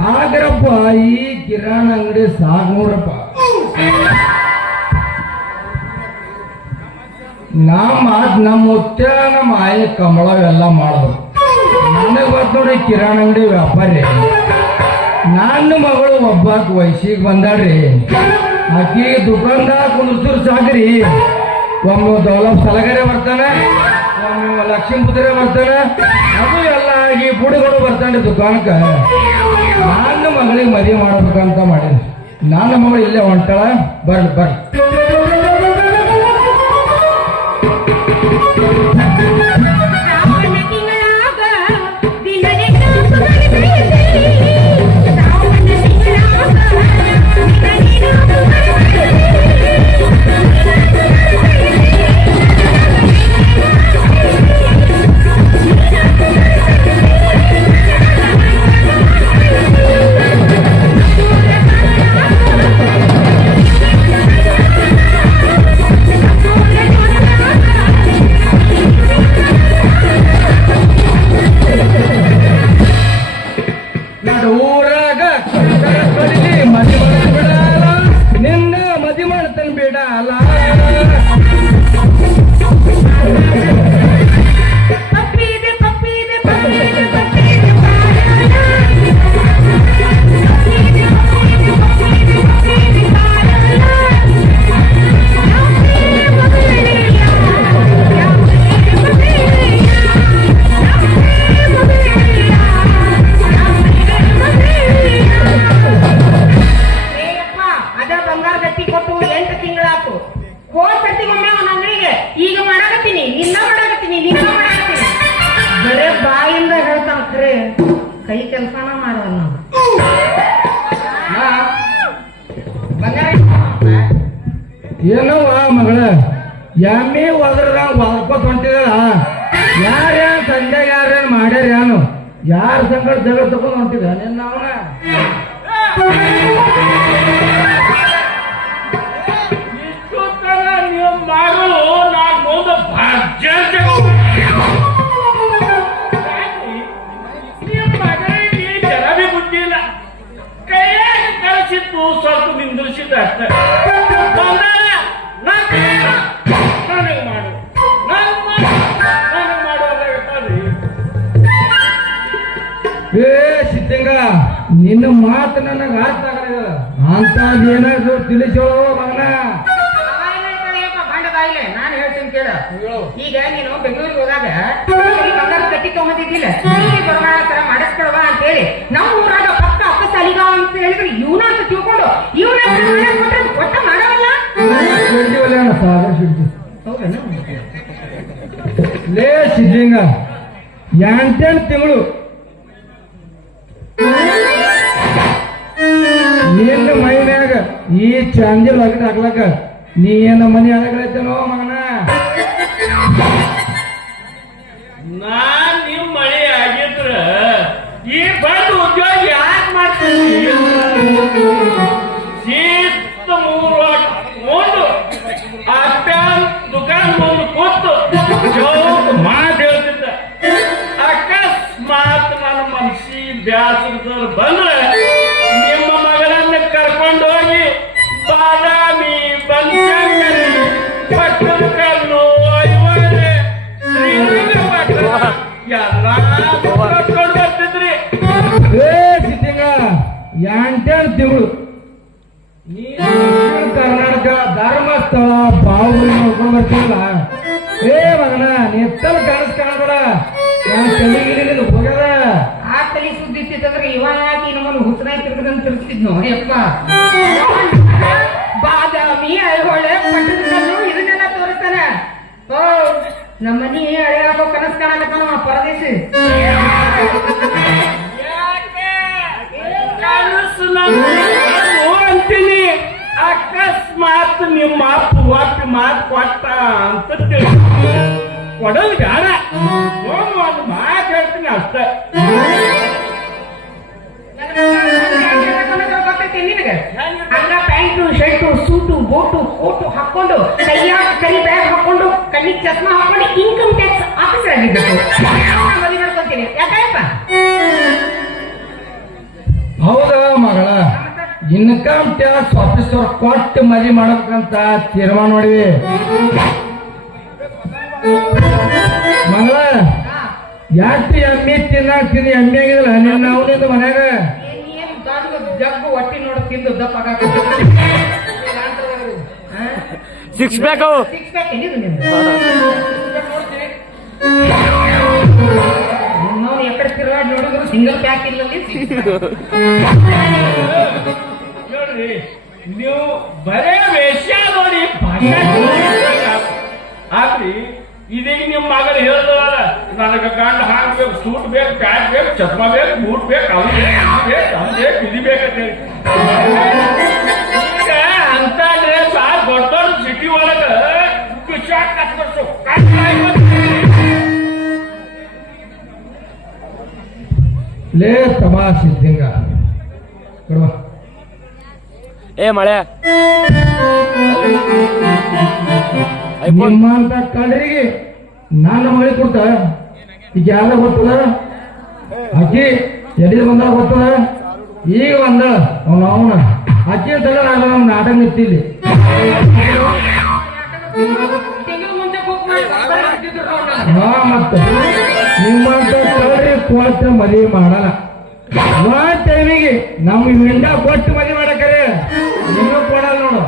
ಸಾಗರಪ್ಪ ಈ ಕಿರಾಣ ಅಂಗಡಿ ಸಾಗ್ನೂರಪ್ಪ. ನಮ್ಮ ಮುತ್ಯ ನಮ್ಮ ಆಯಿ ಕಮಳವೆಲ್ಲ ಮಾಡಿದ್ರು. ನನಗೆ ಗೊತ್ತು ನೋಡಿ ಕಿರಾಣ ಅಂಗಡಿ ವ್ಯಾಪಾರಿ. ನನ್ನ ಮಗಳು ಒಬ್ಬಾಕ್ ವಯಸ್ಸಿಗೆ ಬಂದಾಡ್ರಿ. ಆಕಿ ದುಕಾನ್ದಾಗ ಕುಂದಿಸ್ರು ಸಾಕ್ರಿ. ಒಮ್ಮೆ ದೌಲಭ್ ಸಲಗರೆ ಬರ್ತಾನೆ, ಒಮ್ಮೆ ಲಕ್ಷ್ಮೀ ಪುತ್ರೆ ಬರ್ತಾನೆ, ಅದು ಎಲ್ಲ ಆಗಿ ಪುಡಿಗಳು ಬರ್ತಾನೆ ದುಕಾನಕ್ಕೆ. ನನ್ನ ಮಗಳಿಗೆ ಮದುವೆ ಮಾಡ್ಬೇಕಂತ ಮಾಡೀನಿ. ನನ್ನ ಮಗಳು ಇಲ್ಲೇ ಹೊಂಟಾಳ, ಬರ್ಲಿ ಬರ್ಲಿ. ಕೈ ಕೆಲಸನ ಮಾಡವಲ್ಲ ಏನವ ಮಗಳ ಎಮ್ಮೆ ಒದ್ರದಂಗ ಒದ್ಕೋತ ಹೊಂಟಿದಾರ. ಯಾರ್ಯಾರು ಸಂಜೆ ಯಾರ್ಯಾರು ಮಾಡ್ಯಾರ ಏನು ಯಾರ ಸಂಕಟ ಜಗಳ ತಗೊಂಡ್ ಹೊಂಟಿದ ನಿನ್ನ ಅವನ ನೀವು ಮಾಡಲು ನಾನು ಭಾಗ್ಯ ಸ್ವಲ್ಪ ನಿಂದಿಸಿದ ಅಷ್ಟೇ. ನನಗೆ ಮಾಡು ಏ ಸಿದ್ದಂಗ ನಿನ್ನ ಮಾತು ನನಗೆ ಅರ್ಥ ಆಗಲ್ಲ. ಅಂತ ಏನಾದ್ರು ತಿಳಿಸೋ ಮಗನ. ನಾನು ಹೇಳ್ತೀನಿ ಕೇಳ. ಈಗ ನೀನು ಬೆಂಗಳೂರಿಗೆ ಹೋದಾಗ ಬಂಗಾರ ಕಟ್ಟಿ ತಗೊಂಡಿದ್ದಿಲ್ಲ, ಬರಮಾಡ ತರ ಮಾಡಿಸ್ಕೊಳವ ಅಂತ ಹೇಳಿ ನಮ್ಮ ಊರಾಗ ಪಕ್ಕ ಅಕ್ಕ ಸಲಿಗ ಅಂತ ಹೇಳಿದ್ರೆ ಇವನ ಅಂತ ತಿಳ್ಕೊಂಡು ಇವನ ಒಟ್ಟ ಮಾಡವಲ್ಲ. ಲೇ ಸಿದ್ಲಿಂಗ 8 ತಿಂಗಳು ನಿನ್ನ ಮೈನ್ಯಾಗ ಈ ಚಾಂದಿಲ್ ಒಗಟ್ ಹಾಕ್ಲಕ್ಕ ನೀ ಏನ ಮನಿ ಹಾಳಾಗ್ಲೈತೇನೋ ಮಗನ. ನಾನ್ ನಿಮ್ ಮಳೆ ಆಗಿದ್ರ ಈ ಬಂದು ಉದ್ಯೋಗ ಯಾಕೆ ಮಾಡ್ತೀನಿ? ಶಿಸ್ತು 3 ಒಂದು ಅಪ್ಪಾನ್ ದುಕಾನ್ ಮುಂದೆ ಕೂತು ಜೋಕ್ ಮಾತು ಹೇಳ್ತಿದ್ದ. ಅಕಸ್ಮಾತ್ ನನ್ನ ಮನಸ್ಸಿ ಬ್ಯಾಸರ ಬಂದ್ರೆ ನಿಮ್ಮ ಮಗಳನ್ನ ಕರ್ಕೊಂಡು ಹೋಗಿ ಬಾದಾಮಿ ಬನಶಂಕರಿ ಪಟ್ಟದಕಲ್ಲು ಐವರೆ ಶ್ರೀರಂಗಪಟ್ಟಣ ಎಲ್ಲ ಕರ್ಕೊಂಡು ಬರ್ತಿದ್ರಿ. ಏ ಸಿದ್ದಂಗ 8 ತಿಂಗಳು ನೀ ಕರ್ನಾಟಕ ಧರ್ಮಸ್ಥಳ ಬಾವು ನೋಡ್ಕೊಂಡು ಬರ್ತಿಲ್ಲ. ಏ ಮಗನ ನೆತ್ತಲ ಕನಸು ಕಾಣಬೇಡ. ನಾನು ತಲೆಗಿರಿ ಹೋಗ್ಯದ. ಆ ತಲೆ ಸುದ್ದಿ ಇತ್ತಿದ್ರೆ ಇವಾಗ ನಮ್ಮನ್ನು ಹುಚ್ಚನಾಗಿ ತಿರ್ಗದಂತ ತಿರ್ಗಿಸಿದ್ನು. ಯಪ್ಪ ಬಾದಾಮಿ ಐಹೊಳೆ ಪಟ್ಟದಕಲ್ಲು ಇದನ್ನೆಲ್ಲ ತೋರಿಸ್ತಾನೆ. ಓ ನಮ್ಮ ಮನಿ ಹಳೆಯಾಗೋ ಕನಸು ಕಾಣಕತ್ತಾನ ಪರದೇಶಿ. ಅಂತೀನಿ ಅಕಸ್ಮಾತ್ ನಿಮ್ಮ ಒಟ್ಟು ಮಾತು ಕೊಟ್ಟ ಅಂತ ಕೊಡೋದು ಬೇಡ. ಒಂದು ಮಾತು ಹೇಳ್ತೀನಿ ಅಷ್ಟೇ. ಗೊತ್ತೈತಿ ನಿನಗೆ? ಹಂಗ pant shirt suit boat coat ಹಾಕೊಂಡು ಕೈಯಾಗ ಕೈ ಬ್ಯಾಗ್ ಹಾಕೊಂಡು ಕಣ್ಣಿಗೆ ಚಸ್ಮಾ ಹಾಕೊಂಡು ಇನ್ಕಮ್ ಟ್ಯಾಕ್ಸ್ ಆಫೀಸರ್ ಆಗಿರ್ಬೇಕು. ಮದುವೆ ಮಾಡ್ಕೊತೀನಿ. ಯಾಕಪ್ಪ? ಇನ್ಕಮ್ ಟ್ಯಾಕ್ಸ್ ಆಫೀಸರ್ ಕೊಟ್ಟು ಮದುವೆ ಮಾಡ್ಬೇಕಂತ ತೀರ್ಮಾನ ಮಾಡಿವಿ. ಮಗಳ ಯಾಕೆ ಎಮ್ಮೆ ತಿನ್ನಾಕ್ತೀನಿ, ಎಮ್ಮೆ ಆಗಿದಿಲ್ಲ ನಿನ್ನ ಅವನಿಂದ ಮನ್ಯಾಗ ಏನ್ ದೊಡ್ಡ ಜಗ್ಗು ಹೊಟ್ಟಿ ನೋಡ ತಿಂದು ದಪ್ಪ ಸಿಕ್ಸ್ ಪ್ಯಾಕ್ ಸಿಕ್ಸ್ ಪ್ಯಾಕ್ ಏನಿದು ನಿಂದು ನಾವು ಎಕಡೆ ತಿರುಗಾಡಿ ನೋಡಿದ್ರು ಸಿಂಗಲ್ ಪ್ಯಾಕ್ ಇಲ್ಲ ನೋಡ್ರಿ ನೀವು ಬರೇ ವೇಷ ನೋಡಿ ಆದ್ರಿ ಇದೀಗ ನಿಮ್ಮ ಮಗಳು ಹೇಳ್ದವಲ್ಲ ನನಗೆ ಗಂಡ ಹಾಕ್ಬೇಕು, ಸೂಟ್ ಬೇಕು, ಪ್ಯಾಂಟ್ ಬೇಕು, ಚಸ್ಮಾ ಬೇಕು, ಬೂಟ್ ಬೇಕು, ಅವ್ನು ಬೇಕು, ಅವ್ನು ಬೇಕು, ಇದು ಬೇಕಂತ ಹೇಳಿ ಈಗ ಅಂತ ಡ್ರೆಸ್ ದೊಡ್ಡ ದೊಡ್ಡ ಸಿಟಿ ಒಳಗ ಪಿಶಾಕ್ ಕಟ್ಬಿಡ್ತು. ಲೇ ತಮಾಷೆ ಹಿಂಗ ಕೊಡುವ ಏ ಮಳೆ ನಿಮ್ಮಂತ ಕಳ್ರಿಗೆ ನಾನು ಮಳಿ ಕೊಡ್ತ ಈಗ ಯಾರ ಗೊತ್ತದ ಅಕ್ಕಿ ಎಲ್ಲಿ ಬಂದಾಗ ಗೊತ್ತದ ಈಗ ಬಂದ ಅವನ ಅಕ್ಕಿ ಅಂತಲ್ಲ ನಾನು ನಮ್ಮ ನಾಟಕ ನಿಂತಿಲ್ಲಿ ಹಾ ಮತ್ತ ನಿಮ್ಮಂತ ಕಳ್ರಿ ಕೊಟ್ಟ ಮದುವೆ ಮಾಡಲ್ಲ. ಟೈಮಿಗೆ ನಮ್ಗೆ ಹಿಂಡ ಕೊಟ್ಟು ಮದುವೆ ಮಾಡಕರೆ ಇನ್ನೂ ಕೊಡಲ್ಲ ನೋಡು.